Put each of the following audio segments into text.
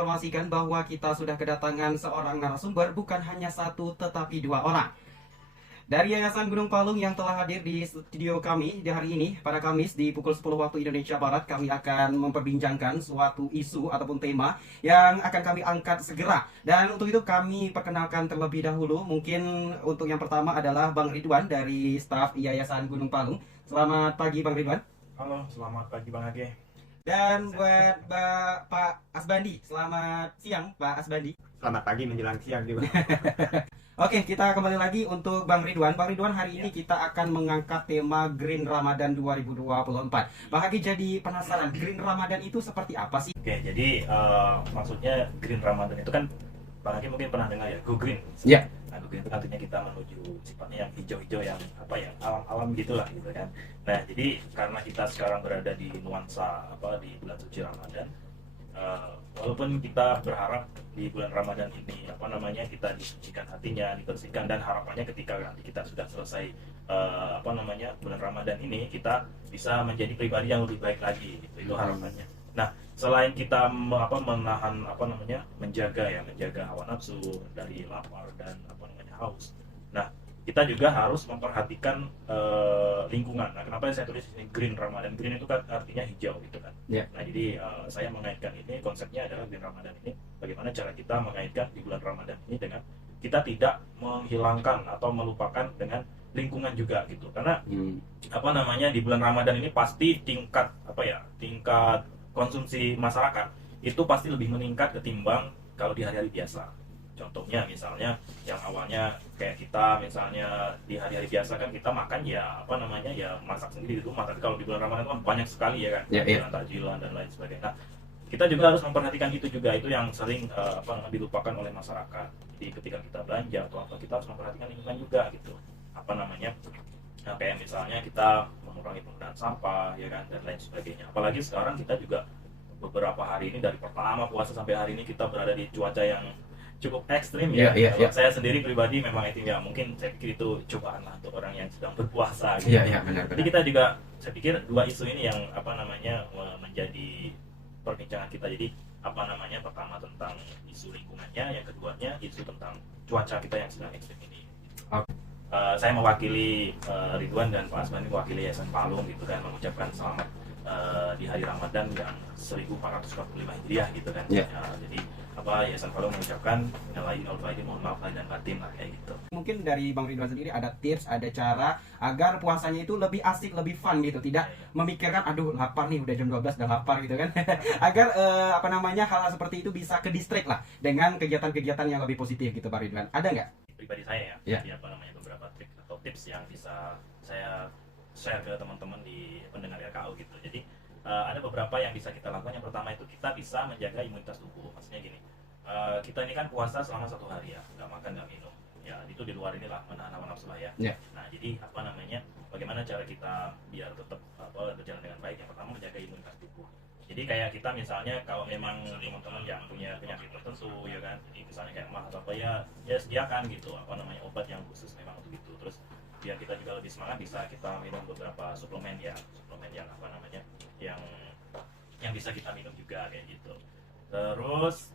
informasikan bahwa kita sudah kedatangan seorang narasumber, bukan hanya satu tetapi dua orang. Dari Yayasan Gunung Palung yang telah hadir di studio kami di hari ini, pada Kamis di pukul 10 waktu Indonesia Barat, kami akan memperbincangkan suatu isu ataupun tema yang akan kami angkat segera. Dan untuk itu kami perkenalkan terlebih dahulu, mungkin untuk yang pertama adalah Bang Ridwan dari staf Yayasan Gunung Palung. Selamat pagi Bang Ridwan. Halo, selamat pagi Bang Age. Dan buat Pak Asbandi, selamat siang Pak Asbandi. Selamat pagi menjelang siang juga. Oke, kita kembali lagi untuk Bang Ridwan. Bang Ridwan, hari ini kita akan mengangkat tema Green Ramadan 2024. Bang Haki jadi penasaran, Green Ramadan itu seperti apa sih? Oke, jadi maksudnya Green Ramadan itu kan Bang Age mungkin pernah dengar ya, Go Green. Ya. Nah, Go Green itu artinya kita menuju sifatnya yang hijau-hijau, yang apa yang alam-alam gitulah gitu kan. Nah, jadi karena kita sekarang berada di nuansa di bulan suci Ramadan, walaupun kita berharap di bulan Ramadan ini kita disucikan hatinya, dibersihkan, dan harapannya ketika nanti kita sudah selesai bulan Ramadan ini kita bisa menjadi pribadi yang lebih baik lagi gitu. Itu harapannya. Nah, selain kita menahan menjaga hawa nafsu dari lapar dan haus. Nah, kita juga harus memperhatikan lingkungan. Nah, kenapa saya tulis ini Green Ramadan? Green itu kan artinya hijau gitu kan. Ya. Nah, jadi saya mengaitkan ini, konsepnya adalah Green Ramadan ini, bagaimana cara kita mengaitkan di bulan Ramadan ini dengan kita tidak menghilangkan atau melupakan dengan lingkungan juga gitu. Karena di bulan Ramadan ini pasti tingkat konsumsi masyarakat itu pasti lebih meningkat ketimbang kalau di hari-hari biasa. Contohnya misalnya yang awalnya kayak kita misalnya di hari-hari biasa kan kita makan masak sendiri di rumah, tapi kalau di bulan Ramadan kan banyak sekali ya kan, takjilan dan lain sebagainya. Nah, kita juga harus memperhatikan itu juga, itu yang sering dilupakan oleh masyarakat. Jadi ketika kita belanja atau apa, kita harus memperhatikan lingkungan juga gitu. Kayak misalnya kita mengurangi penggunaan sampah ya kan, dan lain sebagainya. Apalagi sekarang kita juga beberapa hari ini, dari pertama puasa sampai hari ini, kita berada di cuaca yang cukup ekstrim ya. Kalau saya sendiri pribadi memang itu ya, mungkin saya pikir itu cobaan lah untuk orang yang sedang berpuasa gitu. Benar. Jadi kita juga, saya pikir dua isu ini yang menjadi perbincangan kita. Jadi pertama tentang isu lingkungannya, yang keduanya isu tentang cuaca kita yang sedang ekstrim ini. Saya mewakili Ridwan dan Pak Asbani mewakili Yayasan Palung gitu kan, mengucapkan selamat di hari Ramadan yang 1445 Hijriah gitu kan. Jadi Yayasan Palung mengucapkan mohon maaf lahir dan batin lah kayak gitu. Mungkin dari Bang Ridwan sendiri ada tips, ada cara agar puasanya itu lebih asik, lebih fun gitu, tidak memikirkan aduh lapar nih, udah jam 12 udah lapar gitu kan. Agar hal seperti itu bisa ke distract lah dengan kegiatan-kegiatan yang lebih positif gitu Bang Ridwan. Ada nggak? Pribadi saya ya, beberapa trik atau tips yang bisa saya share ke teman-teman di pendengar RKU gitu. Jadi ada beberapa yang bisa kita lakukan. Yang pertama itu kita bisa menjaga imunitas tubuh. Maksudnya gini, kita ini kan puasa selama 1 hari ya, nggak makan nggak minum ya, itu di luar inilah menahan hawa nafsu lah ya. Nah, jadi bagaimana cara kita biar tetap berjalan dengan baik? Yang pertama menjaga imunitas tubuh. Jadi kayak kita misalnya kalau memang teman-teman yang punya penyakit tertentu ya kan, jadi misalnya kayak mah atau apa ya sediakan gitu obat yang khusus memang untuk itu. Terus biar kita juga lebih semangat, bisa kita minum beberapa suplemen yang yang bisa kita minum juga kayak gitu. Terus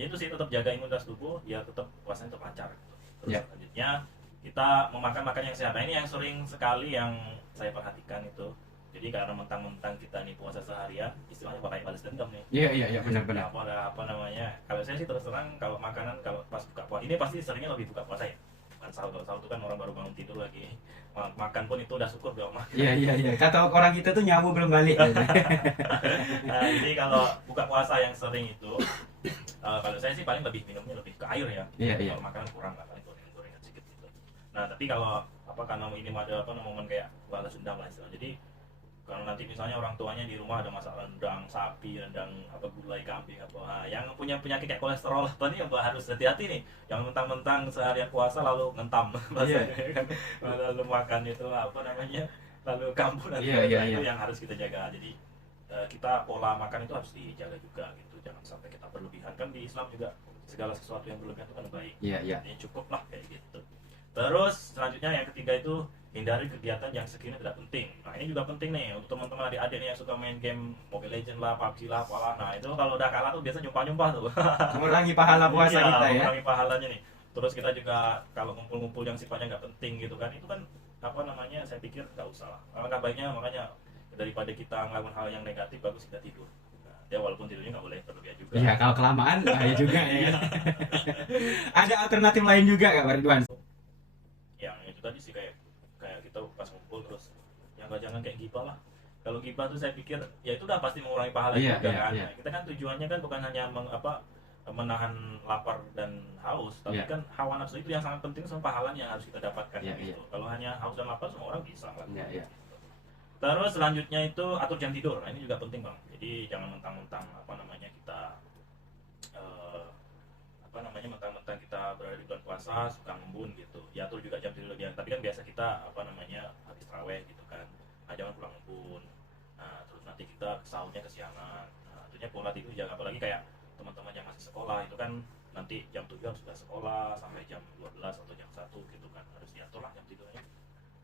ya itu sih, tetap jaga imunitas tubuh biar tetap puasanya tetap lancar gitu. Terus selanjutnya kita memakan yang sehat. Nah, ini yang sering sekali yang saya perhatikan itu. Jadi karena mentang-mentang kita nih puasa seharian, istilahnya pakai balas dendam nih. Iya benar. Kalau saya sih terus terang, kalau makanan kalau pas buka puasa ini pasti seringnya lebih buka puasa ya. Kan sahur itu kan orang baru bangun tidur lagi, makan pun itu udah syukur dong. Iya. Kata orang kita tuh nyamu belum balik. Nah, jadi kalau buka puasa yang sering itu, kalau saya sih paling minumnya lebih ke air ya. Kalau makanan kurang lah, paling gorengan sedikit gitu. Nah, tapi kalau karena ini ada momen kayak balas dendam lah istilahnya. Jadi kalau nanti misalnya orang tuanya di rumah ada masak rendang sapi, rendang gulai kambing yang punya penyakit kayak kolesterol nih harus hati-hati nih. Yang mentang-mentang seharian puasa lalu ngentam lalu makan itu lalu kambuh itu yang harus kita jaga. Jadi kita pola makan itu harus dijaga juga gitu, jangan sampai kita berlebihan. Kan di Islam juga segala sesuatu yang berlebihan itu kan baik. Ini cukup lah kayak gitu. Terus selanjutnya yang ketiga itu hindari kegiatan yang sekiranya tidak penting. Nah ini juga penting nih untuk teman-teman adik-adik nih yang suka main game Mobile Legends lah, PUBG lah, apalah. Nah itu kalau udah kalah tuh biasa nyumpah-nyumpah tuh. Mengurangi pahala puasa Iya, kita ya. mengurangi pahalanya nih. Terus kita juga kalau ngumpul-ngumpul yang sifatnya nggak penting gitu kan, itu kan apa namanya? Saya pikir nggak usah lah. Alangkah baiknya makanya daripada kita melakukan hal yang negatif, bagus kita tidur. Nah, ya walaupun tidurnya nggak boleh berlebihan juga. Iya, kalau kelamaan bahaya juga ya. Ada alternatif lain juga nggak, Pak Ridwan? Yang itu tadi sih kayak kayak kita pas ngumpul terus yang jangan kayak gibah lah. Kalau gibah tuh saya pikir ya itu udah pasti mengurangi pahala Iya, juga iya, kan. iya. Kita kan tujuannya kan bukan hanya menahan lapar dan haus, tapi Iya. kan hawa nafsu itu yang sangat penting sama pahalanya yang harus kita dapatkan Iya, gitu. iya. Kalau hanya haus dan lapar semua orang bisa lah. Iya, iya. Terus selanjutnya itu atur jam tidur. Nah, ini juga penting bang. Jadi jangan mentang-mentang kita mentang-mentang kita berada di bulan puasa suka ngembun gitu. Ya atur juga jam tidur dia. Tapi kan biasa kita habis taraweh gitu kan. Nah, jangan pulang ngembun. Nah, terus nanti kita sahurnya kesiangan. Nah, tentunya pola tidur jangan, apalagi kayak teman-teman yang masih sekolah itu kan nanti jam 7 harus sudah sekolah sampai jam 12 atau jam 1 gitu kan. Harus diatur lah jam tidurnya.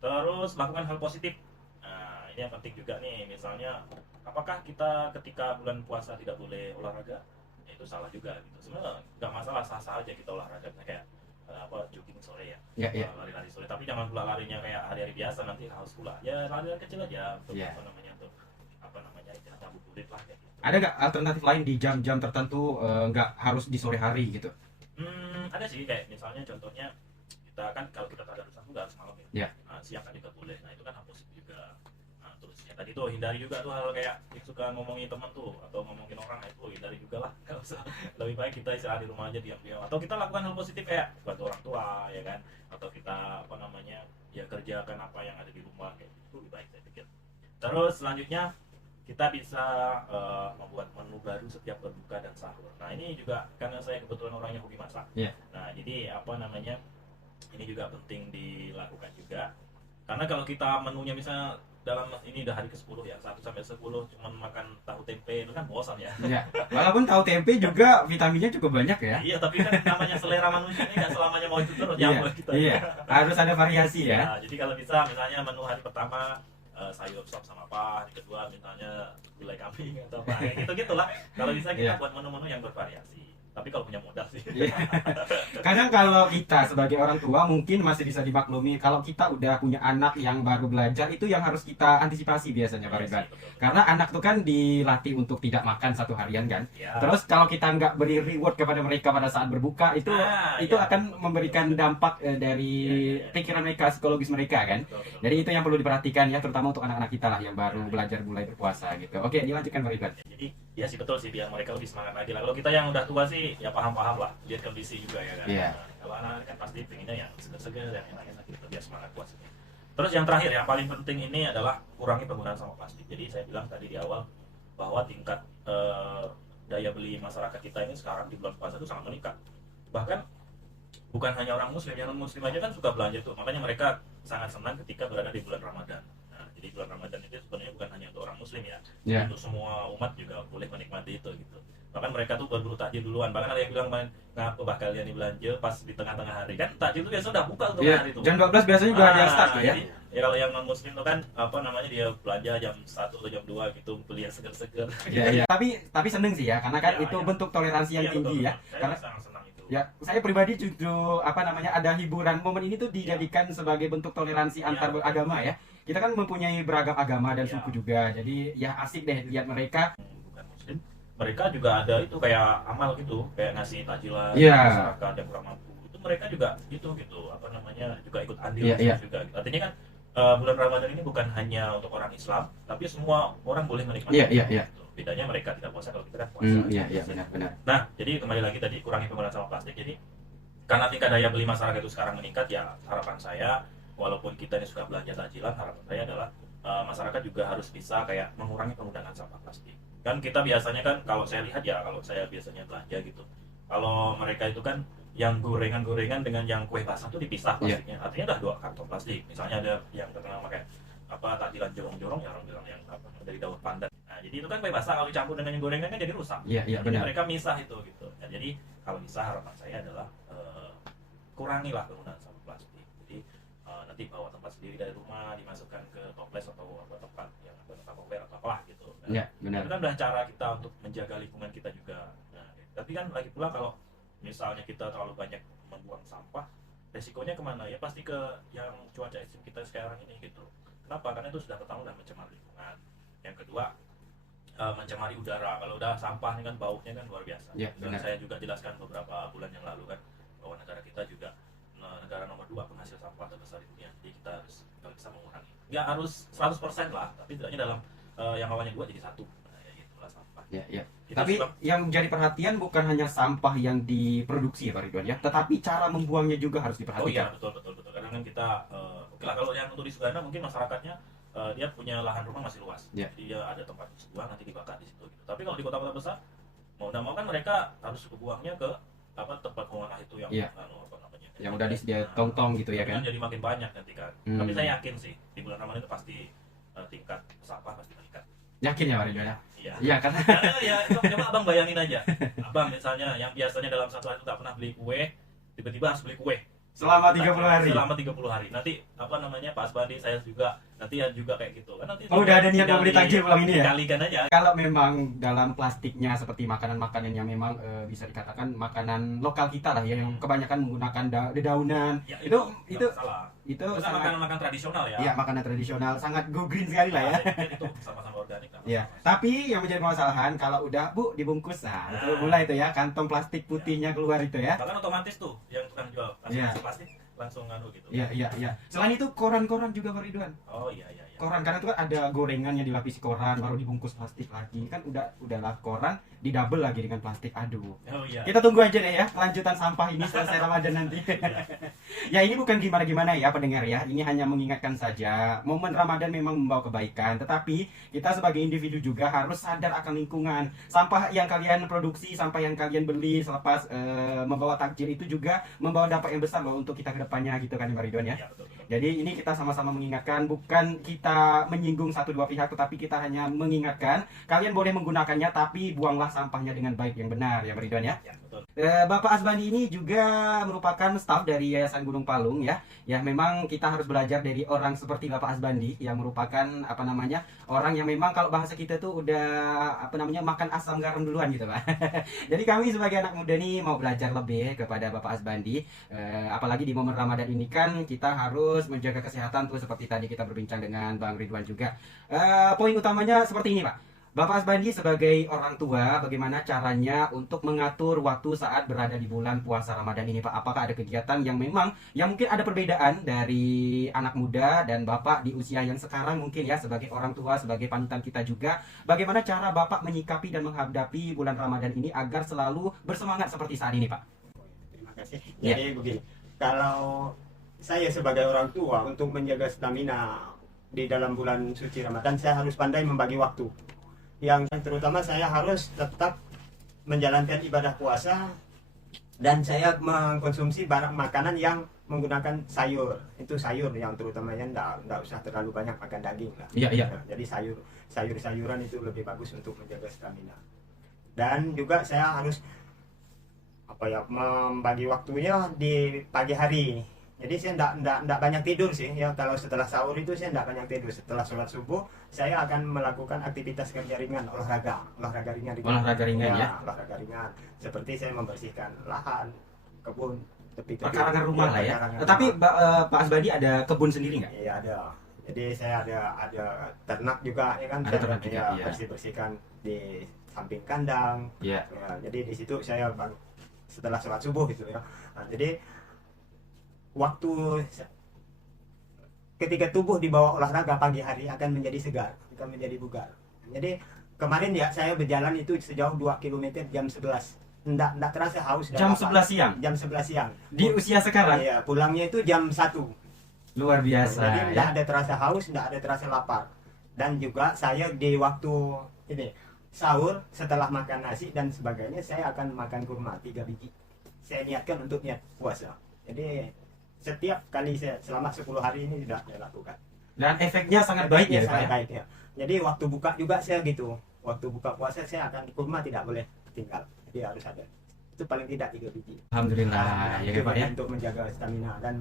Terus lakukan hal positif. Nah, ini yang penting juga nih. Misalnya, apakah kita ketika bulan puasa tidak boleh olahraga? Ya, itu salah juga gitu. Sebenarnya nggak masalah, sah-sah aja kita olahraga kayak jogging sore ya. Iya, iya. Lari-lari sore. Tapi jangan pula larinya kayak hari-hari biasa nanti haus pula. Ya lari-lari kecil aja untuk Iya. istilahnya ngabuburit lah kayak gitu. Ada nggak alternatif lain di jam-jam tertentu, nggak harus di sore hari gitu? Ada sih kayak misalnya contohnya kita kan kalau kita tadarusan tuh nggak harus malam ya. Iya. Nah, siang kan juga boleh. Nah itu kan hal positif juga. Nah terus ya tadi tuh hindari juga tuh hal kayak yang suka ngomongin teman tuh atau ngomongin orang, nah, itu hindari juga lah. Nggak usah. Lebih baik kita istirahat di rumah aja diam-diam. Atau kita lakukan hal positif kayak bantu orang tua ya kan. Atau kita ya kerjakan apa yang ada di rumah kayak itu lebih baik saya pikir. Terus selanjutnya kita bisa membuat menu baru setiap berbuka dan sahur. Nah ini juga karena saya kebetulan orangnya hobi masak. Iya. Nah jadi ini juga penting dilakukan juga. Karena kalau kita menunya misalnya dalam ini udah hari ke-10 ya, 1 sampai 10 cuman makan tahu tempe itu kan bosan ya. Iya. Walaupun tahu tempe juga vitaminnya cukup banyak ya. Iya, tapi kan namanya selera manusia ini nggak selamanya mau itu terus Iya. nyambung kita. Iya. Harus ada variasi ya. Nah, jadi kalau bisa misalnya menu hari pertama sayur sop sama apa, hari kedua misalnya gulai kambing atau apa, gitu gitulah. Kalau bisa kita Iya. buat menu-menu yang bervariasi. Tapi kalau punya modal sih. Iya. Kadang kalau kita sebagai orang tua mungkin masih bisa dimaklumi, kalau kita udah punya anak yang baru belajar itu yang harus kita antisipasi biasanya Pak Iya Ridwan. sih, betul. Karena anak tuh kan dilatih untuk tidak makan satu harian kan. Ya. Terus kalau kita nggak beri reward kepada mereka pada saat berbuka itu Iya. akan memberikan dampak dari Iya. pikiran mereka, psikologis mereka kan. Betul, betul. Jadi itu yang perlu diperhatikan ya, terutama untuk anak-anak kita lah yang baru belajar mulai berpuasa gitu. Oke, dilanjutkan Pak Ridwan. Jadi ya sih betul sih biar mereka lebih semangat lagi lah. Kalau kita yang udah tua sih ya paham-paham lah, lihat kondisi juga ya kan. Iya. Nah, kalau anak-anak kan pasti pengennya yang seger-seger, yang enak-enak gitu biar semangat puasanya. Terus yang terakhir yang paling penting ini adalah kurangi penggunaan sampah plastik. Jadi saya bilang tadi di awal bahwa tingkat daya beli masyarakat kita ini sekarang di bulan puasa itu sangat meningkat. Bahkan bukan hanya orang muslim, yang non muslim aja kan suka belanja tuh. Makanya mereka sangat senang ketika berada di bulan Ramadan. Nah, jadi bulan Ramadan itu sebenarnya bukan hanya untuk orang muslim ya. Ya. Untuk semua umat juga boleh menikmati itu gitu. Bahkan mereka tuh berburu takjil duluan. Bahkan ada yang bilang ngapa bah kalian ini belanja pas di tengah-tengah hari, kan takjil itu biasa udah buka untuk Iya. hari itu. Jam 12 biasanya juga ada yang start tuh ya. Jadi, ya kalau yang non muslim tuh kan dia belanja jam 1 atau jam 2 gitu, beli yang seger-seger. Iya, iya. Tapi seneng sih ya, karena kan Ya, itu ya. bentuk toleransi yang Iya, tinggi betul, ya. betul. Saya Karena sangat senang itu. ya, saya pribadi justru ada hiburan, momen ini tuh dijadikan sebagai bentuk toleransi antar Iya. agama ya. Kita kan mempunyai beragam agama dan Iya. suku juga. Jadi ya asik deh lihat mereka. Bukan muslim, mereka juga ada itu kayak amal gitu, kayak ngasih takjilan Iya. masyarakat yang kurang mampu. Itu mereka juga gitu juga ikut andil Iya, iya. juga. Artinya kan bulan Ramadan ini bukan hanya untuk orang Islam, tapi semua orang boleh menikmati. Iya, iya, iya. Gitu. Bedanya mereka tidak puasa, kalau kita kan puasa. Iya, iya, benar-benar. Nah, jadi kembali lagi tadi kurangi penggunaan sampah plastik. Jadi karena tingkat daya beli masyarakat itu sekarang meningkat, ya harapan saya walaupun kita ini suka belanja takjilan, harapan saya adalah masyarakat juga harus bisa kayak mengurangi penggunaan sampah plastik. Kan kita biasanya kan kalau saya lihat ya, kalau saya biasanya belanja gitu, kalau mereka itu kan yang gorengan-gorengan dengan yang kue basah itu dipisah plastiknya. Artinya udah 2 kantong plastik. Misalnya ada yang terkenal pakai takjilan jorong-jorong, ya orang bilang yang dari daun pandan. Nah, jadi itu kan kue basah kalau dicampur dengan yang gorengan kan jadi rusak. Iya, iya, Jadi benar. mereka misah itu gitu. Nah, jadi kalau bisa harapan saya adalah kurangilah penggunaan sampah plastik. Jadi nanti nanti bawa tempat sendiri dari rumah, dimasukkan ke toples atau tempat yang tupperware atau apalah gitu. Ya, benar. Itu kan udah cara kita untuk menjaga lingkungan kita juga. Nah, tapi kan lagi pula kalau misalnya kita terlalu banyak membuang sampah, resikonya kemana? Ya pasti ke yang cuaca ekstrim kita sekarang ini gitu. Kenapa? Karena itu sudah ketahuan dan mencemari lingkungan. Yang kedua, mencemari udara. Kalau udah sampah ini kan baunya kan luar biasa. Ya, Dan benar. saya juga jelaskan beberapa bulan yang lalu kan bahwa negara kita juga negara nomor 2 penghasil sampah terbesar di dunia. Jadi kita harus bisa mengurangi. Nggak harus 100% lah, tapi setidaknya dalam yang awalnya 2 jadi 1. Nah, ya itulah sampah. Ya, ya. Kita Tapi sebab- yang menjadi perhatian bukan hanya sampah yang diproduksi ya Pak Ridwan ya, tetapi cara membuangnya juga harus Oh diperhatikan. iya, betul. Karena kan kita oke lah, kalau yang untuk di Suganda mungkin masyarakatnya dia punya lahan rumah masih luas. Ya. Jadi dia ada tempat buang nanti dibakar di situ gitu. Tapi kalau di kota-kota besar mau nggak mau kan mereka harus buangnya ke tempat pengolah itu yang Ya. apa namanya? Yang udah disediakan tong-tong gitu ya kan. Jadi makin banyak nanti kan. Tapi saya yakin sih di bulan Ramadan itu pasti tingkat sampah pasti meningkat. Yakin ya Pak Ridwan ya? Iya. Iya kan? Karena ya coba abang bayangin aja. Abang misalnya yang biasanya dalam satu hari itu tak pernah beli kue, tiba-tiba harus beli kue. Selama 30 hari. Selama 30 hari. Nanti apa namanya Pak Asbandi saya juga nanti ya juga kayak gitu. Kan nanti Oh, udah ada niat mau beli takjil pulang ini ya? Dikalikan aja. Kalau memang dalam plastiknya seperti makanan-makanan yang memang bisa dikatakan makanan lokal kita lah ya, yang kebanyakan menggunakan dedaunan, Ya, itu nggak masalah. itu Itu kan sangat makanan tradisional ya. ya makanan tradisional, sangat go green sekali lah ya. Itu sama-sama organik. Ya, tapi yang menjadi permasalahan kalau udah Bu dibungkus, nah itu mulai itu ya, kantong plastik putihnya keluar itu ya. Bahkan otomatis tuh yang tukang jual Iya. plastik langsung nganu gitu. Iya. Selain itu koran-koran juga Pak Ridwan. Oh iya. Koran karena itu kan ada gorengan yang dilapisi koran baru dibungkus plastik lagi. Kan udahlah koran didouble lagi dengan plastik. Aduh. Oh iya. Kita tunggu aja deh ya kelanjutan sampah ini selesai Ramadan nanti. Ya ini bukan gimana-gimana ya pendengar ya. Ini hanya mengingatkan saja momen Ramadan memang membawa kebaikan, tetapi kita sebagai individu juga harus sadar akan lingkungan. Sampah yang kalian produksi, sampah yang kalian beli selepas membawa takjil itu juga membawa dampak yang besar loh untuk kita ke depannya gitu kan Pak Ridwan ya. Iya, betul. Jadi ini kita sama-sama mengingatkan, bukan kita menyinggung satu dua pihak, tetapi kita hanya mengingatkan kalian boleh menggunakannya, tapi buanglah sampahnya dengan baik yang benar ya Pak Ridwan ya. Ya, betul. Bapak Asbandi ini juga merupakan staf dari Yayasan Gunung Palung ya. Ya memang kita harus belajar dari orang seperti Bapak Asbandi yang merupakan orang yang memang kalau bahasa kita tuh udah makan asam garam duluan gitu Pak. Jadi kami sebagai anak muda nih mau belajar lebih kepada Bapak Asbandi. Apalagi di momen Ramadan ini kan kita harus menjaga kesehatan tuh seperti tadi kita berbincang dengan Bang Ridwan juga. Poin utamanya seperti ini Pak. Bapak Asbandi sebagai orang tua, bagaimana caranya untuk mengatur waktu saat berada di bulan puasa Ramadan ini Pak? Apakah ada kegiatan yang mungkin ada perbedaan dari anak muda dan Bapak di usia yang sekarang mungkin ya, sebagai orang tua, sebagai panutan kita juga. Bagaimana cara Bapak menyikapi dan menghadapi bulan Ramadan ini agar selalu bersemangat seperti saat ini Pak? Terima kasih. Ya. Jadi begini, kalau saya sebagai orang tua untuk menjaga stamina di dalam bulan suci Ramadan, saya harus pandai membagi waktu. Yang terutama saya harus tetap menjalankan ibadah puasa dan saya mengkonsumsi barang makanan yang menggunakan sayur. Itu sayur yang terutamanya enggak usah terlalu banyak makan daging lah. Iya. Nah, jadi sayur-sayuran itu lebih bagus untuk menjaga stamina. Dan juga saya harus membagi waktunya di pagi hari. Jadi saya enggak banyak tidur sih ya. Kalau setelah sahur itu saya enggak banyak tidur. Setelah sholat subuh saya akan melakukan aktivitas kerja ringan, olahraga ringan. Olahraga ringan ya. Olahraga ringan. Seperti saya membersihkan lahan, kebun, tepi-tepi. Pekarangan rumah lah ya. pekarangan Tetapi rumah. Pak Asbandi ada kebun sendiri nggak? Iya ada. Jadi saya ada ternak juga ya kan. Ada ternak juga, iya. Bersih-bersihkan di samping kandang. Iya. Ya, jadi di situ saya setelah sholat subuh gitu ya. Nah, jadi waktu ketika tubuh dibawa olahraga pagi hari akan menjadi segar, akan menjadi bugar. Jadi kemarin ya saya berjalan itu sejauh 2 km jam 11. Enggak terasa haus dan Jam lapar. 11 siang? Jam 11 siang. Di usia sekarang? Iya, pulangnya itu jam 1. Luar biasa Jadi ya. enggak ada terasa haus, enggak ada terasa lapar. Dan juga saya di waktu ini sahur setelah makan nasi dan sebagainya saya akan makan kurma 3 biji. Saya niatkan untuk niat puasa. Jadi setiap kali saya selama 10 hari ini sudah saya lakukan. Dan efeknya sangat baik ya Pak Sangat ya? baik ya. Jadi waktu buka juga saya gitu. Waktu buka puasa saya akan kurma tidak boleh tinggal. Jadi harus ada. itu paling tidak 3 biji. Alhamdulillah ya Itu Pak ya. untuk menjaga stamina dan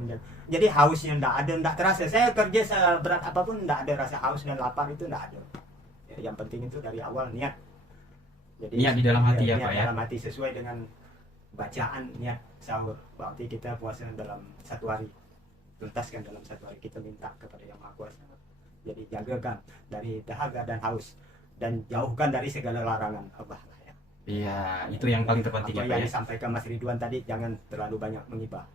jadi hausnya enggak terasa. Saya kerja seberat apapun enggak ada rasa haus dan lapar, itu enggak ada. Ya, yang penting itu dari awal niat. Jadi Niat di dalam hati ya, niat Pak ya. dalam hati sesuai dengan bacaan niat sahur. Berarti kita puasa dalam 1 hari. Tuntaskan dalam 1 hari, kita minta kepada Yang Maha Kuasa. Jadi jagakan dari dahaga dan haus dan jauhkan dari segala larangan Allah lah ya. Iya, itu yang paling terpenting Apa ya Pak yang ya. disampaikan Mas Ridwan tadi, jangan terlalu banyak mengibah.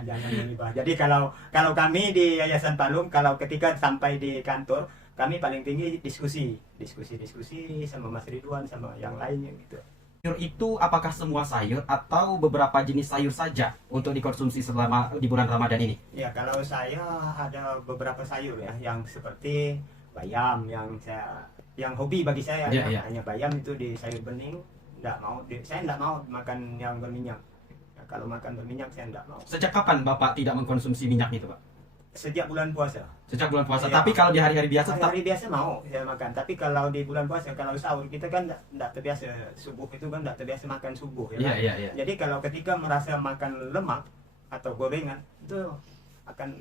Jangan mengibah. Jadi kalau kami di Yayasan Palung, kalau ketika sampai di kantor, kami paling tinggi diskusi sama Mas Ridwan sama yang lainnya gitu. Sayur itu apakah semua sayur atau beberapa jenis sayur saja untuk dikonsumsi selama di bulan Ramadan ini? Ya, kalau saya ada beberapa sayur ya, yang seperti bayam yang hobi bagi saya Iya, iya. hanya bayam itu di sayur bening. Saya enggak mau makan yang berminyak. Ya, kalau makan berminyak saya enggak mau. Sejak kapan Bapak tidak mengkonsumsi minyak itu Pak? Sejak bulan puasa. Sejak bulan puasa. Iya. Tapi kalau di hari-hari biasa tetap Hari biasa mau saya makan, tapi kalau di bulan puasa, kalau sahur kita kan enggak terbiasa, subuh itu kan enggak terbiasa makan subuh ya. Iya, kan? iya, iya. Jadi kalau ketika merasa makan lemak atau gorengan itu akan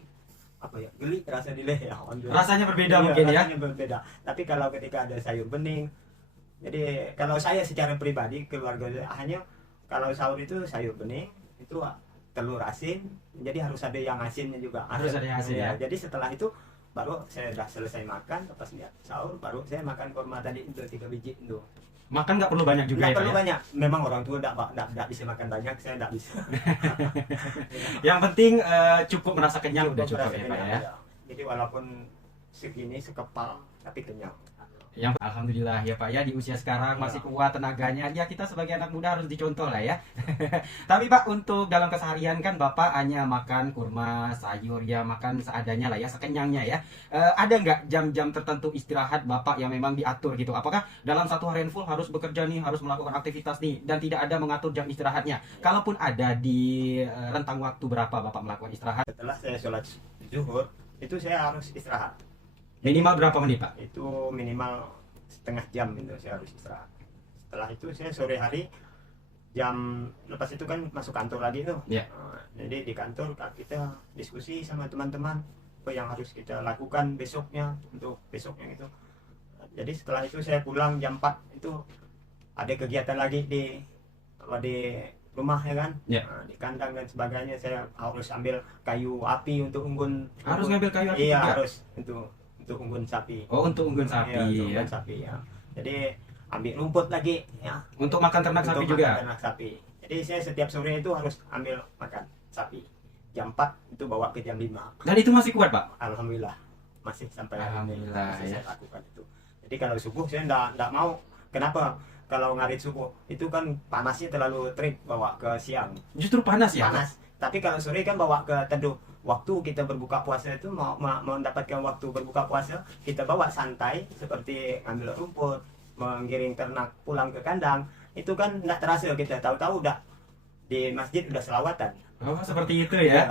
apa ya, geli rasa di leher. Rasanya berbeda Iya, mungkin ya. rasanya berbeda. Tapi kalau ketika ada sayur bening, jadi kalau saya secara pribadi, keluarga saya hanya kalau sahur itu sayur bening, itu telur asin, jadi harus ada yang asinnya juga. Harus ada yang asin ya. Jadi setelah itu baru saya sudah selesai makan, lepas niat sahur baru saya makan kurma tadi itu 3 biji itu. Makan nggak perlu banyak juga Nggak ya Pak perlu ya? banyak. Memang orang tua enggak bisa makan banyak, saya enggak bisa. Yang penting cukup merasa kenyang udah cukup Merasa ya Pak kenyang, ya. ya. Jadi walaupun segini sekepal tapi kenyang. Yang alhamdulillah ya Pak ya, di usia sekarang masih kuat tenaganya. Ya kita sebagai anak muda harus dicontoh lah ya. Tapi Pak, untuk dalam keseharian kan Bapak hanya makan kurma, sayur ya, makan seadanya lah ya, sekenyangnya ya. Ada nggak jam-jam tertentu istirahat Bapak yang memang diatur gitu? Apakah dalam satu harian full harus bekerja nih, harus melakukan aktivitas nih, dan tidak ada mengatur jam istirahatnya? Kalaupun ada, di rentang waktu berapa Bapak melakukan istirahat? Setelah saya sholat zuhur itu saya harus istirahat. Minimal berapa menit Pak? Itu minimal setengah jam itu saya harus istirahat. Setelah itu saya sore hari lepas itu kan masuk kantor lagi tuh. Ya. Jadi di kantor kita diskusi sama teman-teman apa yang harus kita lakukan besoknya untuk besoknya gitu. Jadi setelah itu saya pulang jam 4 itu ada kegiatan lagi di rumah ya kan. Ya. Di kandang dan sebagainya, saya harus ambil kayu api untuk unggun. Harus ngambil kayu api Iya, juga? harus untuk unggun sapi. Oh, untuk unggun sapi Iya, untuk ya. unggun sapi ya. Jadi ambil rumput lagi ya. Untuk makan ternak sapi Untuk juga. makan ternak sapi. Jadi saya setiap sore itu harus ambil makan sapi. Jam 4 itu bawa ke jam 5. Dan itu masih kuat Pak? Alhamdulillah masih sampai hari ini Alhamdulillah, masih ya. saya lakukan itu. Jadi kalau subuh saya enggak mau. Kenapa? Kalau ngarit subuh itu kan panasnya terlalu terik bawa ke siang. Justru panas ya? Pak? Panas. Tapi kalau sore kan bawa ke teduh. Waktu kita berbuka puasa itu mau mendapatkan waktu berbuka puasa, kita bawa santai seperti ngambil rumput, menggiring ternak pulang ke kandang. Itu kan enggak terasa, kita tahu-tahu udah di masjid udah selawatan. Oh, seperti itu ya.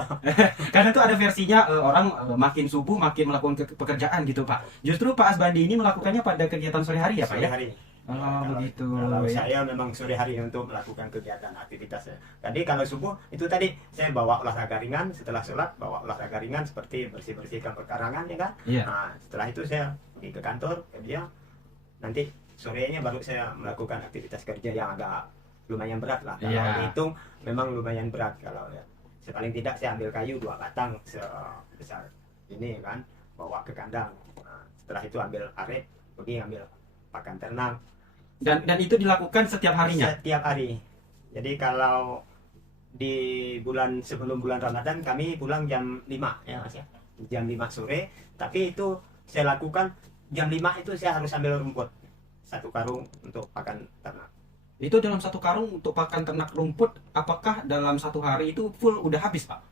Karena itu ada versinya orang makin subuh makin melakukan pekerjaan gitu Pak. Justru Pak Asbandi ini melakukannya pada kegiatan sore hari ya Pak Sore ya? hari. Oh, begitu. Kalau Ya. saya memang sore hari untuk melakukan kegiatan aktivitasnya. Tadi kalau subuh itu tadi saya bawa olahraga ringan, setelah sholat bawa olahraga ringan seperti bersih-bersihkan perkarangan ya kan. Iya. Nah, setelah itu saya pergi ke kantor kerja. Nanti sorenya baru saya melakukan aktivitas kerja yang agak lumayan berat lah. Kalau Iya. dihitung memang lumayan berat kalau ya. Paling tidak saya ambil kayu 2 batang sebesar ini kan, bawa ke kandang. Nah, setelah itu ambil arit, pergi ambil pakan ternak. Dan itu dilakukan setiap harinya? Setiap hari. Jadi kalau di sebelum bulan Ramadan kami pulang jam 5 ya Mas ya. Jam 5 sore, tapi itu saya lakukan jam 5 itu saya harus ambil rumput. 1 karung untuk pakan ternak. Itu dalam 1 karung untuk pakan ternak rumput, apakah dalam 1 hari itu full udah habis Pak?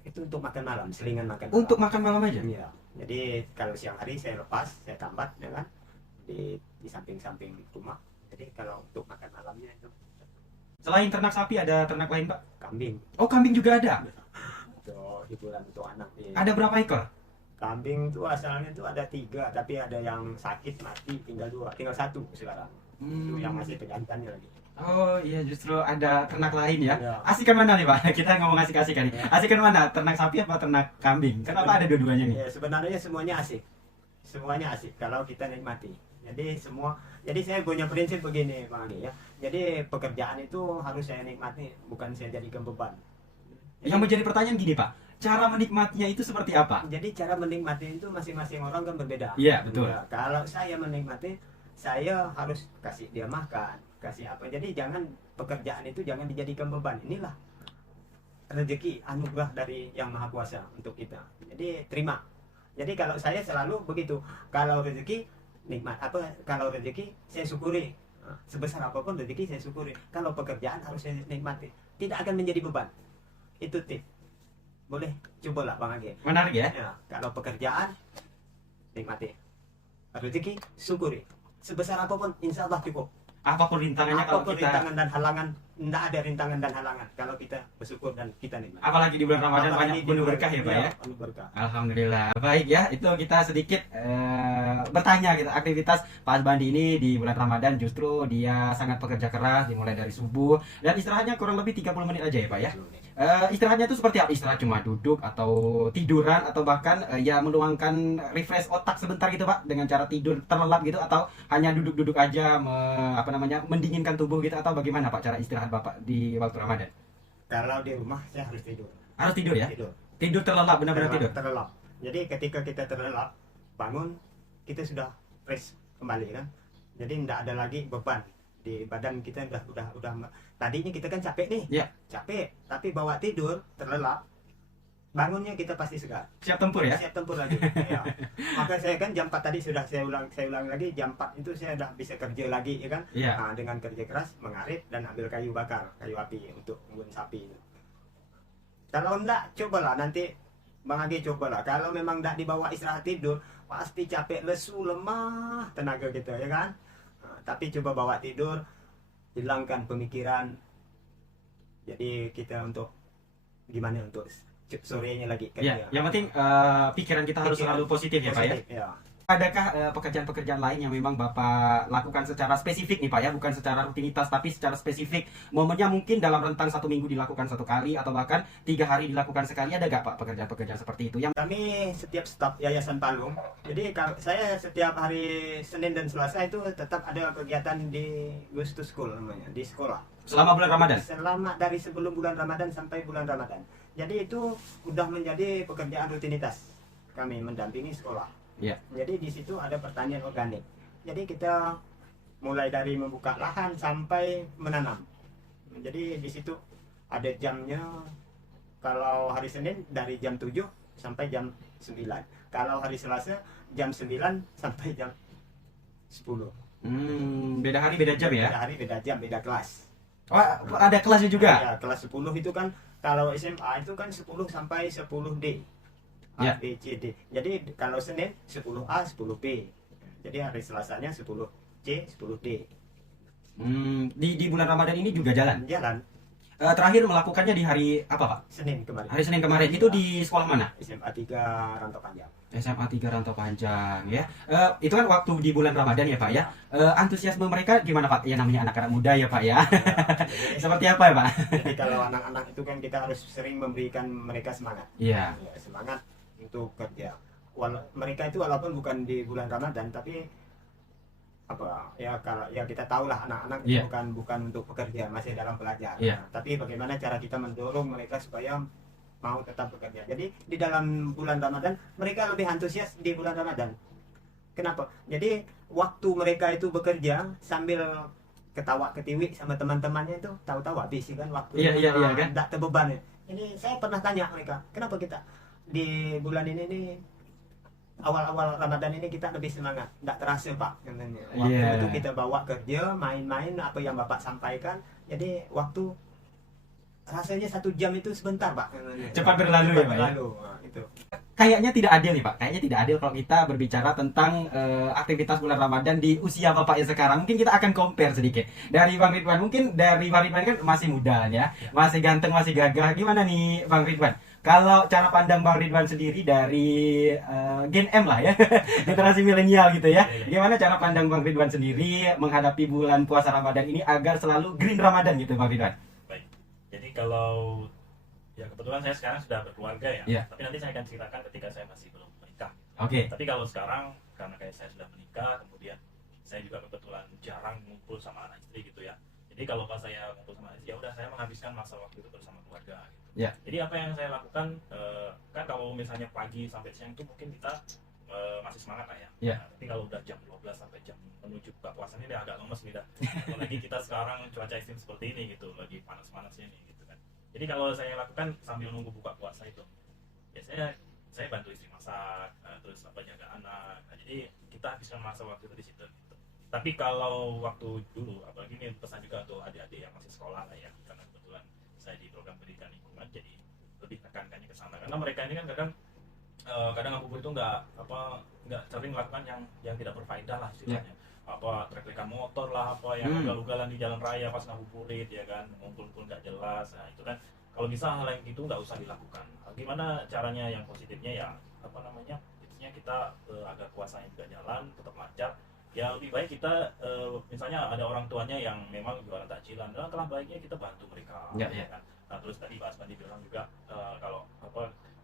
Itu untuk makan malam, selingan makan malam. Untuk makan malam aja? Iya. Jadi kalau siang hari saya lepas, saya tambat ya kan di samping-samping rumah. Jadi kalau untuk makan malamnya itu Selain ternak sapi ada ternak lain Pak? kambing. Oh, kambing juga ada? Untuk hiburan untuk anak. Ada berapa ekor? Kambing itu asalnya itu ada 3, tapi ada yang sakit mati tinggal 1 sekarang. Itu yang masih pejantannya lagi. Oh iya, justru ada ternak lain ya. Ya. Asikan mana nih Pak? Kita ngomong asik-asikan nih. Asikan mana? Ternak sapi apa ternak kambing? Kenapa ada dua-duanya nih? Ya, sebenarnya semuanya asik. Semuanya asik kalau kita nikmati. Jadi saya punya prinsip begini, Bang Agi ya. Jadi pekerjaan itu harus saya nikmati, bukan saya jadikan beban. Yang menjadi pertanyaan gini Pak, cara menikmatinya itu seperti apa? Jadi cara menikmati itu masing-masing orang kan berbeda. Iya, betul. Ya, kalau saya menikmati, saya harus kasih dia makan, kasih apa. Jadi pekerjaan itu jangan dijadikan beban. Inilah rezeki anugerah dari Yang Maha Kuasa untuk kita. Jadi terima. Jadi kalau saya selalu begitu. Kalau rezeki nikmat apa? Kalau rezeki saya syukuri. Sebesar apapun rezeki saya syukuri. Kalau pekerjaan harus saya nikmati. Tidak akan menjadi beban. Itu tip. Boleh cobalah Bang Agi. Menarik ya? Ya, kalau pekerjaan nikmati. Rezeki syukuri. Sebesar apapun insya Allah cukup. Apapun rintangannya kalau Apapun kita, rintangan dan halangan, tidak ada rintangan dan halangan kalau kita bersyukur dan kita nikmati. apalagi di bulan Ramadan Apalagi banyak di penuh bulan- berkah ya Pak ya? Penuh berkah. Alhamdulillah. Baik ya, itu kita sedikit bertanya gitu. Aktivitas Pak Asbandi ini di bulan Ramadan justru dia sangat pekerja keras dimulai dari subuh dan istirahatnya kurang lebih 30 menit aja ya Pak ya. Istirahatnya itu seperti apa? Istirahat cuma duduk atau tiduran atau bahkan ya meluangkan refresh otak sebentar gitu Pak dengan cara tidur terlelap gitu atau hanya duduk-duduk aja mendinginkan tubuh gitu atau bagaimana Pak cara istirahat Bapak di waktu Ramadan? Kalau di rumah saya harus tidur. Harus tidur ya? Tidur. Tidur terlelap, benar-benar tidur. Terlelap. Jadi ketika kita terlelap, bangun kita sudah fresh kembali kan. Jadi tidak ada lagi beban di badan kita udah tadinya kita kan capek nih. Iya. Capek, tapi bawa tidur terlelap. Bangunnya kita pasti segar. Siap tempur ya? Siap tempur lagi. Ya. Maka saya kan jam 4 tadi sudah saya ulang lagi jam 4 itu saya udah bisa kerja lagi ya kan. Iya. Nah, dengan kerja keras mengarit dan ambil kayu bakar, kayu api untuk unggun sapi itu. Kalau enggak cobalah nanti Bang Agi cobalah. Kalau memang enggak dibawa istirahat tidur, pasti capek, lesu, lemah tenaga kita ya kan. Nah, tapi coba bawa tidur, hilangkan pemikiran. Jadi kita untuk gimana untuk sorenya lagi Ya, yang penting pikiran kita harus selalu positif ya Pak ya. ya. Adakah pekerjaan-pekerjaan lain yang memang Bapak lakukan secara spesifik nih Pak ya, bukan secara rutinitas tapi secara spesifik, momennya mungkin dalam rentang 1 minggu dilakukan 1 kali atau bahkan 3 hari dilakukan sekali, ada gak Pak pekerjaan-pekerjaan seperti itu? Yang Kami setiap staf Yayasan Palung, jadi saya setiap hari Senin dan Selasa itu tetap ada kegiatan di Ghost to School namanya, di sekolah. selama bulan Ramadan? Selama dari sebelum bulan Ramadan sampai bulan Ramadan. Jadi itu udah menjadi pekerjaan rutinitas kami mendampingi sekolah. Iya. Jadi di situ ada pertanian organik. Jadi kita mulai dari membuka lahan sampai menanam. Jadi di situ ada jamnya. Kalau hari Senin dari jam 7 sampai jam 9. Kalau hari Selasa jam 9 sampai jam 10. Beda hari beda jam ya? Beda hari beda jam, beda kelas. Oh, ada kelasnya juga? Ya, kelas 10 itu kan kalau SMA itu kan 10 sampai 10D. A, Ya. B, C, D. Jadi kalau Senin 10A, 10B. Jadi hari Selasanya 10C, 10D. Di bulan Ramadan ini juga jalan? Jalan Terakhir melakukannya di hari apa Pak? Senin kemarin. Hari Senin kemarin. Itu di sekolah mana? SMA 3 Rantau Panjang. SMA 3 Rantau Panjang ya. Itu kan waktu di bulan Ramadan ya Pak ya. Antusiasme mereka gimana Pak? Ya namanya anak-anak muda ya Pak ya. Jadi, Seperti apa ya Pak? jadi kalau anak-anak itu kan kita harus sering memberikan mereka semangat. Iya. Ya, semangat untuk kerja. Mereka itu walaupun bukan di bulan Ramadan tapi apa ya kalau ya kita tahu lah anak-anak itu Iya. bukan untuk pekerja, masih dalam pelajar. Iya. Nah, tapi bagaimana cara kita mendorong mereka supaya mau tetap bekerja. Jadi di dalam bulan Ramadan mereka lebih antusias di bulan Ramadan. Kenapa? Jadi waktu mereka itu bekerja sambil ketawa ketiwi sama teman-temannya itu tahu-tahu habis kan waktu Iya, kan? tidak terbeban. Ini saya pernah tanya mereka, kenapa kita di bulan ini nih awal-awal Ramadan ini kita lebih semangat, tidak terasa Pak katanya. Waktu Iya. itu kita bawa kerja, main-main apa yang Bapak sampaikan, jadi waktu rasanya 1 jam itu sebentar Pak katanya. Cepat berlalu ya, Pak, ya? Berlalu, nah, itu. Kayaknya tidak adil nih Pak. Kayaknya tidak adil kalau kita berbicara tentang aktivitas bulan Ramadan di usia Bapak yang sekarang. Mungkin kita akan compare sedikit. Dari Bang Ridwan, mungkin dari Bang Ridwan kan masih muda ya. Masih ganteng, masih gagah. Gimana nih Bang Ridwan? Kalau cara pandang Bang Ridwan sendiri dari Gen M lah ya, generasi milenial gitu ya. Gimana cara pandang Bang Ridwan sendiri menghadapi bulan puasa Ramadan ini agar selalu green Ramadan gitu Bang Ridwan? Baik. Jadi kalau ya kebetulan saya sekarang sudah berkeluarga ya. Iya. Tapi nanti saya akan ceritakan ketika saya masih belum menikah. Oke. Tapi kalau sekarang karena kayak saya sudah menikah, kemudian saya juga kebetulan jarang ngumpul sama anak istri gitu ya. Jadi kalau pas saya ngumpul sama istri, ya udah saya menghabiskan masa waktu itu bersama keluarga. Gitu. Ya. Jadi apa yang saya lakukan, kan kalau misalnya pagi sampai siang itu mungkin kita masih semangat lah ya. Ya. Nah, tapi kalau udah jam 12 sampai jam menuju buka puasa ini udah agak lemes nih dah. Apalagi kita sekarang cuaca ekstrim seperti ini gitu, lagi panas-panasnya nih gitu kan. Jadi kalau saya lakukan sambil nunggu buka puasa itu, biasanya saya bantu istri masak, terus jaga anak. Nah, jadi kita habiskan masa waktu itu di situ. Gitu. Tapi kalau waktu dulu, apalagi ini pesan juga untuk adik-adik yang masih sekolah lah ya, karena kebetulan saya di program pendidikan lingkungan, jadi lebih tekankannya ke sana. Karena mereka ini kan kadang ngabuburit itu nggak sering melakukan yang tidak berfaedah lah istilahnya. Trek-trekan motor lah, yang ugal-ugalan di jalan raya pas ngabuburit ya kan, ngumpul-ngumpul nggak jelas. Nah itu kan kalau bisa hal yang itu nggak usah dilakukan. Gimana caranya yang positifnya ya tipsnya kita agar puasanya juga jalan tetap lancar. Ya lebih baik kita misalnya ada orang tuanya yang memang jualan takjilan, alangkah baiknya kita bantu mereka. Ya. Kan? Nah, terus tadi Pak Asbandi bilang juga kalau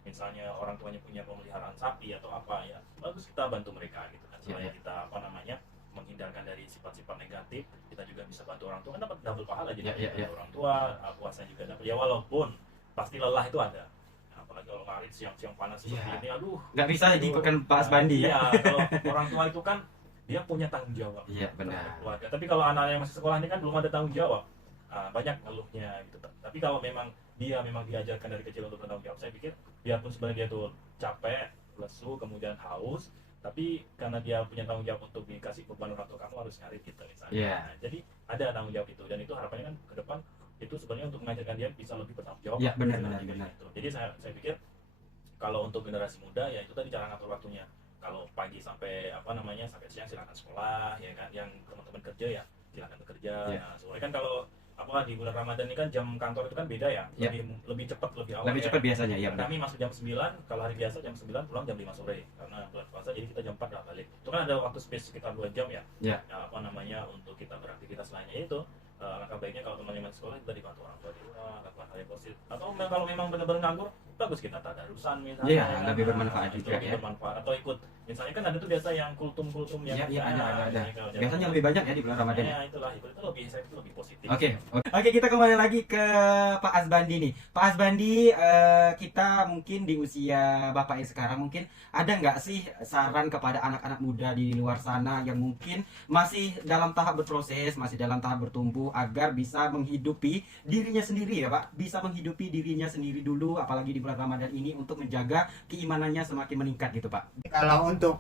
misalnya orang tuanya punya pemeliharaan sapi atau apa ya bagus kita bantu mereka gitu kan supaya kita menghindarkan dari sifat-sifat negatif. Kita juga bisa bantu orang tua kan dapat double pahala jadi bantu orang tua, puasa juga dapat ya, walaupun pasti lelah itu ada. Apalagi kalau kemarin siang-siang panas seperti ini, aduh Nggak bisa dipekan Pak Asbandi ya. Kalau orang tua itu kan dia punya tanggung jawab. Iya benar. Keluarga. Tapi kalau anak yang masih sekolah ini kan belum ada tanggung jawab. Banyak ngeluhnya gitu. Tapi kalau memang diajarkan dari kecil untuk bertanggung jawab, saya pikir biarpun sebenarnya dia tuh capek, lesu, kemudian haus, tapi karena dia punya tanggung jawab untuk dikasih beban orang tua, kamu harus nyari gitu misalnya. Yeah. Nah, jadi ada tanggung jawab itu, dan itu harapannya kan ke depan itu sebenarnya untuk mengajarkan dia bisa lebih bertanggung jawab. Ya benar. Gitu. Jadi saya pikir kalau untuk generasi muda ya itu tadi cara ngatur waktunya. Kalau pagi sampai sampai siang silakan sekolah ya kan, yang teman-teman kerja ya silakan bekerja. Yeah. Nah, soalnya kan kalau di bulan Ramadan ini kan jam kantor itu kan beda ya, lebih cepat, lebih awal. Lebih cepat biasanya ya. Kami masuk jam 9, kalau hari biasa jam 9 pulang jam 5 sore karena bulan puasa, jadi kita jam 4 udah balik. Itu kan ada waktu space sekitar 2 jam ya. Ya. Untuk kita beraktivitas lainnya itu langkah baiknya kalau teman-teman sekolah kita dibantu orang tua di rumah, lakukan hal yang positif. Atau kalau memang benar-benar nganggur, bagus kita tadarusan misalnya. Iya, lebih bermanfaat juga ya. Bermanfaat. Atau ikut misalnya kan ada tuh biasa yang kultum yang Iya, ada. Biasanya lebih banyak ya di bulan Ramadan. Ya, itulah itu lebih positif. Oke, kita kembali lagi ke Pak Asbandi nih. Pak Asbandi, kita mungkin di usia Bapak yang sekarang mungkin ada nggak sih saran kepada anak-anak muda di luar sana yang mungkin masih dalam tahap berproses, masih dalam tahap bertumbuh agar bisa menghidupi dirinya sendiri ya Pak, bisa menghidupi dirinya sendiri dulu, apalagi di bulan Ramadan ini untuk menjaga keimanannya semakin meningkat gitu Pak. Kalau untuk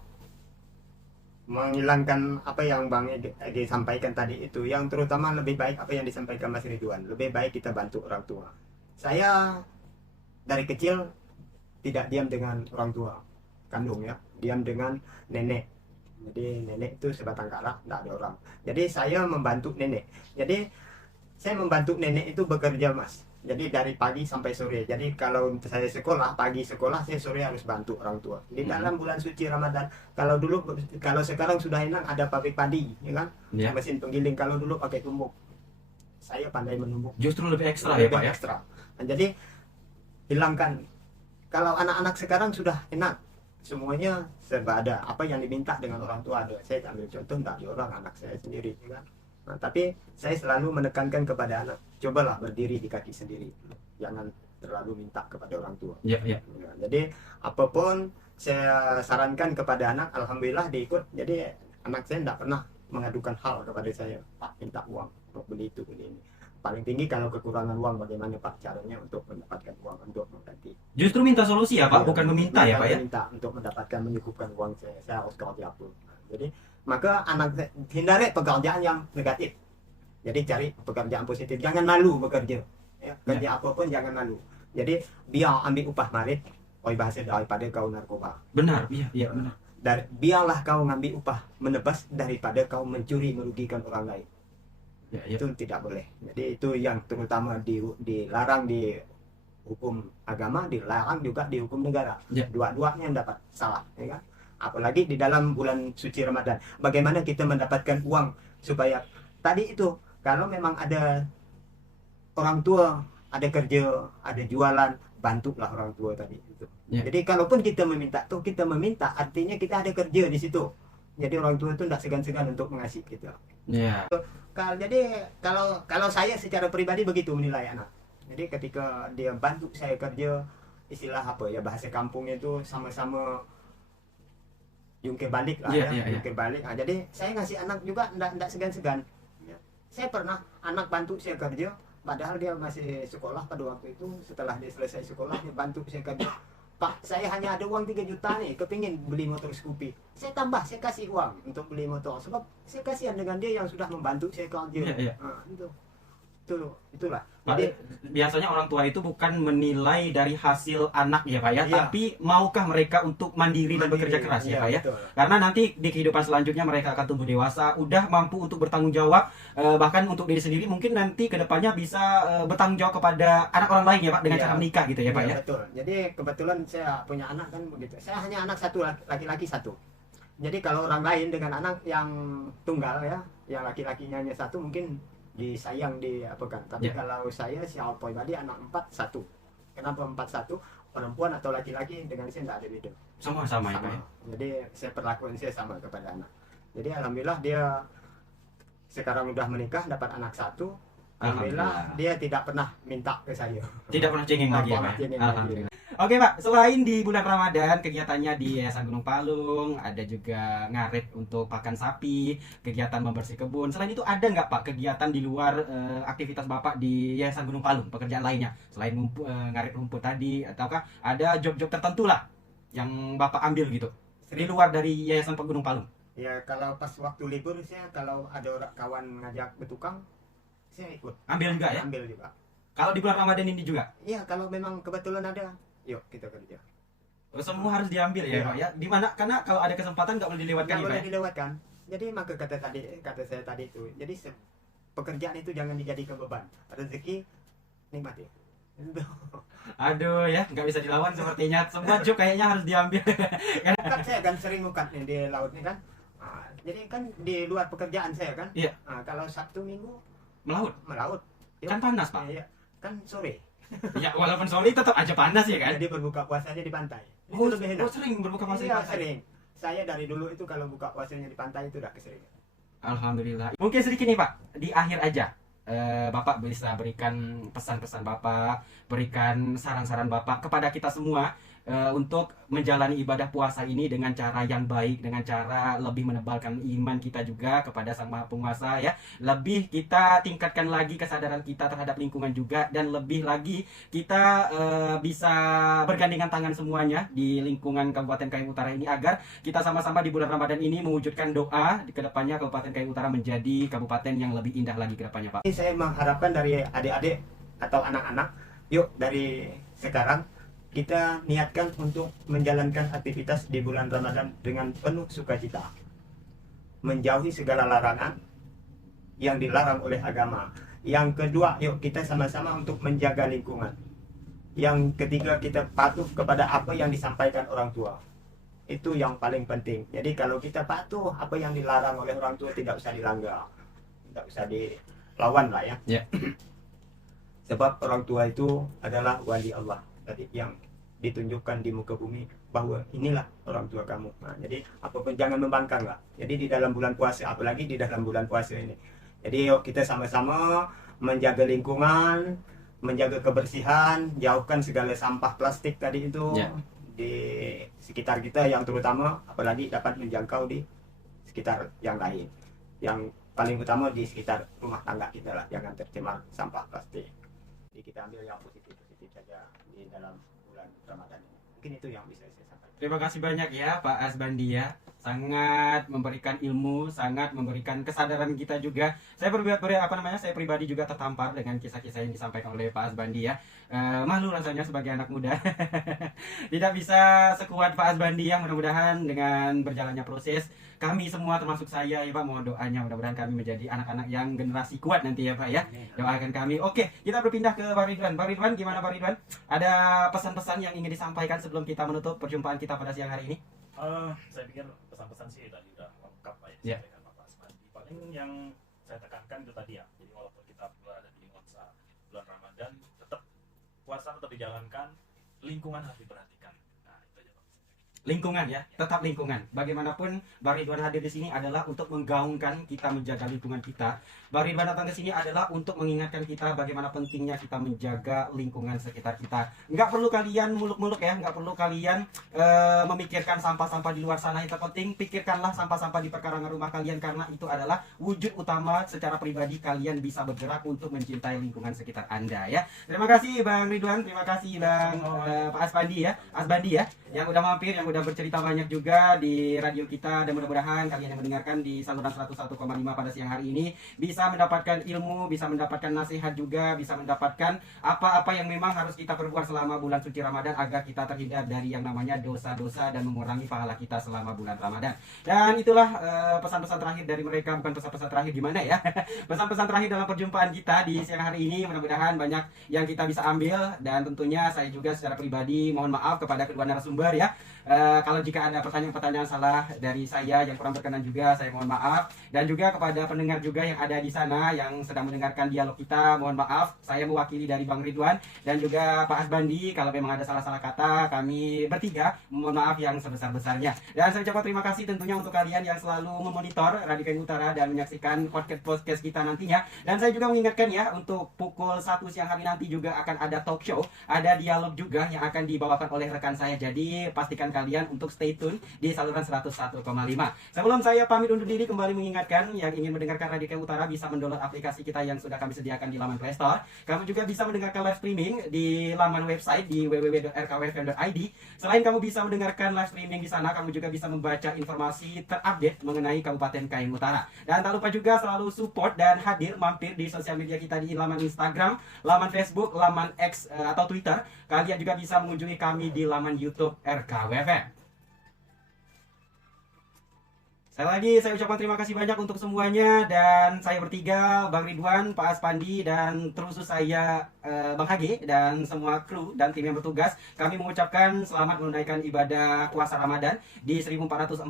menghilangkan apa yang Bang Edi sampaikan tadi itu, yang terutama lebih baik apa yang disampaikan Mas Ridwan, lebih baik kita bantu orang tua. Saya dari kecil tidak diam dengan orang tua kandung ya, diam dengan nenek. Jadi nenek itu sebatang kara, tidak ada orang. Jadi saya membantu nenek. Jadi saya membantu nenek itu bekerja Mas. Jadi dari pagi sampai sore. Jadi kalau saya sekolah, pagi sekolah, saya sore harus bantu orang tua. Di dalam bulan suci Ramadan, kalau sekarang sudah enak ada pabrik padi, ya kan? Ya. Mesin penggiling. Kalau dulu pakai tumbuk. Saya pandai menumbuk. Justru lebih ekstra ya Pak ya. Ekstra. Nah, jadi hilangkan. Kalau anak-anak sekarang sudah enak, semuanya serba ada. Apa yang diminta dengan orang tua ada. Saya ambil contoh dari orang anak saya sendiri, ya kan? Nah, tapi saya selalu menekankan kepada anak, cobalah berdiri di kaki sendiri, jangan terlalu minta kepada orang tua. Ya. Jadi apapun saya sarankan kepada anak, alhamdulillah diikut. Jadi anak saya tidak pernah mengadukan hal kepada saya, Pak minta uang untuk beli itu beli ini. Paling tinggi kalau kekurangan uang, bagaimana Pak caranya untuk mendapatkan uang untuk mengganti. Justru minta solusi ya Pak, bukan meminta ya Pak ya. Minta untuk mendapatkan menyukupkan uang saya harus kerja pun. Jadi maka anak hindari pekerjaan yang negatif. Jadi cari pekerjaan positif. Jangan malu bekerja. Ya, kerja apapun jangan malu. Jadi biar ambil upah marit, bahasa daripada kau narkoba. Benar, iya benar. Biarlah kau ngambil upah menebas daripada kau mencuri merugikan orang lain. Ya. Itu tidak boleh. Jadi itu yang terutama dilarang di hukum agama, dilarang juga di hukum negara. Ya. Dua-duanya dapat salah, ya kan? Apalagi di dalam bulan suci Ramadan. Bagaimana kita mendapatkan uang supaya tadi itu, kalau memang ada orang tua, ada kerja, ada jualan, bantulah orang tua tadi itu. Ya. Jadi kalaupun kita meminta tuh, kita meminta artinya kita ada kerja di situ. Jadi orang tua itu tidak segan-segan untuk mengasihi kita. Ya. Jadi kalau saya secara pribadi begitu menilai anak. Jadi ketika dia bantu saya kerja, istilah apa ya, bahasa kampungnya itu sama-sama jungkir balik lah, Iya, ya, iya, iya. jungkir balik. Nah, jadi saya ngasih anak juga ndak segan-segan. Ya. Saya pernah anak bantu saya kerja, padahal dia masih sekolah pada waktu itu. Setelah dia selesai sekolah, dia bantu saya kerja. Pak, saya hanya ada uang 3 juta nih, kepingin beli motor Scoopy. Saya tambah, saya kasih uang untuk beli motor. Sebab saya kasihan dengan dia yang sudah membantu saya kerja. Iya, iya. Nah, itulah. Jadi Jadi biasanya orang tua itu bukan menilai dari hasil anak ya Pak ya, Iya. tapi maukah mereka untuk mandiri dan bekerja keras ya iya, Pak ya. betul. Karena nanti di kehidupan selanjutnya mereka akan tumbuh dewasa, udah mampu untuk bertanggung jawab, bahkan untuk diri sendiri mungkin nanti kedepannya bisa bertanggung jawab kepada anak orang lain ya Pak dengan Iya. cara menikah gitu ya Pak Iya, ya. betul. Jadi kebetulan saya punya anak kan begitu. Saya hanya anak satu, laki-laki satu. Jadi kalau orang lain dengan anak yang tunggal ya, yang laki-lakinya hanya satu, mungkin disayang di apa kan. Tapi Ya. kalau saya siapa pribadi anak 4 satu. Kenapa 4 satu? Perempuan atau laki-laki dengan saya tidak ada beda. Semua sama ya Pak Sama. ya. Jadi saya perlakuan saya sama kepada anak. Jadi alhamdulillah dia sekarang udah menikah, dapat anak satu. Alhamdulillah dia tidak pernah minta ke saya. Tidak pernah cengeng lagi ya Pernah Pak. Ya? cengeng lagi. Alhamdulillah. Oke Pak, selain di bulan Ramadan kegiatannya di Yayasan Gunung Palung, ada juga ngarit untuk pakan sapi, kegiatan membersih kebun. Selain itu ada nggak Pak kegiatan di luar aktivitas Bapak di Yayasan Gunung Palung, pekerjaan lainnya selain ngarit rumput tadi, ataukah ada job-job tertentu lah yang Bapak ambil gitu di luar dari Yayasan Gunung Palung? Ya kalau pas waktu libur saya kalau ada orang kawan ngajak bertukang, saya ikut. Ambil juga ya? Ambil juga. Kalau di bulan Ramadan ini juga? Iya kalau memang kebetulan ada, yuk kita kerja. Semua harus diambil ya Iya. Pak ya? Dimana? Karena kalau ada kesempatan nggak boleh dilewatkan Nggak ya Pak boleh ya? dilewatkan. Jadi maka kata saya tadi itu. Jadi pekerjaan itu jangan dijadikan beban. Rezeki nikmati. Itu. Aduh ya, nggak bisa dilawan sepertinya. Semua job kayaknya harus diambil. Kan saya kan sering ngukat nih di laut nih kan. Nah, jadi kan di luar pekerjaan saya kan. Iya. Nah, kalau Sabtu Minggu Melaut. melaut. Kan panas Pak. Iya. Kan sore. Ya walaupun sore tetap aja panas ya kan? Jadi berbuka puasanya di pantai. Itu Oh, lebih enak. sering berbuka puasa di Iya, pantai. sering. Saya dari dulu itu kalau buka puasanya di pantai itu udah keseringan. Alhamdulillah. Mungkin sedikit nih Pak, di akhir aja. Bapak bisa berikan pesan-pesan Bapak, berikan saran-saran Bapak kepada kita semua untuk menjalani ibadah puasa ini dengan cara yang baik, dengan cara lebih menebalkan iman kita juga kepada Sang Maha Penguasa ya. Lebih kita tingkatkan lagi kesadaran kita terhadap lingkungan juga, dan lebih lagi kita bisa bergandengan tangan semuanya di lingkungan Kabupaten Kayong Utara ini agar kita sama-sama di bulan Ramadan ini mewujudkan doa di kedepannya Kabupaten Kayong Utara menjadi kabupaten yang lebih indah lagi ke depannya Pak. Ini saya mengharapkan dari adik-adik atau anak-anak, yuk dari sekarang kita niatkan untuk menjalankan aktivitas di bulan Ramadan dengan penuh sukacita. Menjauhi segala larangan yang dilarang oleh agama. Yang kedua, yuk kita sama-sama untuk menjaga lingkungan. Yang ketiga, kita patuh kepada apa yang disampaikan orang tua. Itu yang paling penting. Jadi kalau kita patuh apa yang dilarang oleh orang tua, tidak usah dilanggar. Tidak usah dilawan lah ya. Ya. Sebab orang tua itu adalah wali Allah tadi yang ditunjukkan di muka bumi bahwa inilah orang tua kamu. Nah, jadi apapun jangan membangkang lah. Jadi di dalam bulan puasa, apalagi di dalam bulan puasa ini. Jadi yuk kita sama-sama menjaga lingkungan, menjaga kebersihan, jauhkan segala sampah plastik tadi itu Ya. di sekitar kita, yang terutama apalagi dapat menjangkau di sekitar yang lain. Yang paling utama di sekitar rumah tangga kita lah, jangan tercemar sampah plastik. Jadi kita ambil yang positif-positif saja di dalam bulan Ramadan ini. Mungkin itu yang bisa saya sampaikan. Terima kasih banyak ya Pak Asbandi ya. sangat memberikan ilmu, sangat memberikan kesadaran kita juga. Saya saya pribadi juga tertampar dengan kisah-kisah yang disampaikan oleh Pak Asbandi ya. Malu rasanya sebagai anak muda. Tidak bisa sekuat Pak Asbandi ya. Mudah-mudahan dengan berjalannya proses kami semua termasuk saya ya Pak, mohon doanya mudah-mudahan kami menjadi anak-anak yang generasi kuat nanti ya Pak ya. Doakan kami. Oke, kita berpindah ke Bang Ridwan. Bang Ridwan, gimana Bang Ridwan? Ada pesan-pesan yang ingin disampaikan sebelum kita menutup perjumpaan kita pada siang hari ini? Saya pikir pesan-pesan sih tadi udah lengkap Pak Ya. disampaikan Pak Asbandi. Paling yang saya tekankan itu tadi ya. Jadi walaupun kita berada di masa bulan Ramadan, tetap puasa tetap dijalankan, lingkungan harus diperhatikan. Nah, itu aja Pak. Lingkungan ya, tetap lingkungan. Bagaimanapun Bang Ridwan hadir di sini adalah untuk menggaungkan kita menjaga lingkungan kita. Bang Ridwan datang ke sini adalah untuk mengingatkan kita bagaimana pentingnya kita menjaga lingkungan sekitar kita. Nggak perlu kalian muluk-muluk ya, nggak perlu kalian memikirkan sampah-sampah di luar sana. Yang terpenting pikirkanlah sampah-sampah di perkarangan rumah kalian, karena itu adalah wujud utama secara pribadi kalian bisa bergerak untuk mencintai lingkungan sekitar Anda ya. Terima kasih Bang Ridwan, terima kasih Bang Pak Asbandi ya, yang udah mampir, yang udah bercerita banyak juga di radio kita, dan mudah-mudahan kalian yang mendengarkan di saluran 101,5 pada siang hari ini bisa mendapatkan ilmu, bisa mendapatkan nasihat juga, bisa mendapatkan apa-apa yang memang harus kita perbuat selama bulan suci Ramadan agar kita terhindar dari yang namanya dosa-dosa dan mengurangi pahala kita selama bulan Ramadan. Dan itulah pesan-pesan terakhir dari mereka, bukan pesan-pesan terakhir gimana ya. Pesan-pesan terakhir dalam perjumpaan kita di siang hari ini, mudah-mudahan banyak yang kita bisa ambil, dan tentunya saya juga secara pribadi mohon maaf kepada kedua narasumber ya. Kalau jika ada pertanyaan-pertanyaan salah dari saya yang kurang berkenan juga, saya mohon maaf. Dan juga kepada pendengar juga yang ada di sana yang sedang mendengarkan dialog kita, mohon maaf. Saya mewakili dari Bang Ridwan dan juga Pak Asbandi, kalau memang ada salah-salah kata, kami bertiga mohon maaf yang sebesar-besarnya. Dan saya ucapkan terima kasih tentunya untuk kalian yang selalu memonitor Radio KM Utara dan menyaksikan podcast kita nantinya. Dan saya juga mengingatkan ya, untuk pukul 1 siang hari nanti juga akan ada talk show, ada dialog juga yang akan dibawakan oleh rekan saya. Jadi pastikan kalian untuk stay tune di saluran 101,5. Sebelum saya pamit undur diri, kembali mengingatkan yang ingin mendengarkan Radio KM Utara bisa mendownload aplikasi kita yang sudah kami sediakan di laman Play Store. Kamu juga bisa mendengarkan live streaming di laman website di www.rkwfm.id. Selain kamu bisa mendengarkan live streaming di sana, kamu juga bisa membaca informasi terupdate mengenai Kabupaten KM Utara. Dan tak lupa juga selalu support dan hadir mampir di sosial media kita di laman Instagram, laman Facebook, laman X atau Twitter. Kalian juga bisa mengunjungi kami di laman YouTube RKWFM. Sekali lagi saya ucapkan terima kasih banyak untuk semuanya, dan saya bertiga, Bang Ridwan, Pak Aspandi, dan terusus saya Bang Hage dan semua kru dan tim yang bertugas, kami mengucapkan selamat menunaikan ibadah puasa Ramadan di 1445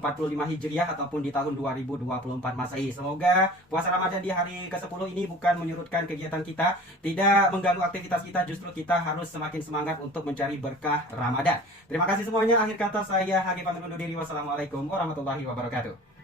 Hijriah ataupun di tahun 2024 Masehi. Semoga puasa Ramadan di hari ke-10 ini bukan menyurutkan kegiatan kita, tidak mengganggu aktivitas kita, justru kita harus semakin semangat untuk mencari berkah Ramadan. Terima kasih semuanya. Akhir kata saya Hage pamit undur diri. Wassalamualaikum warahmatullahi wabarakatuh.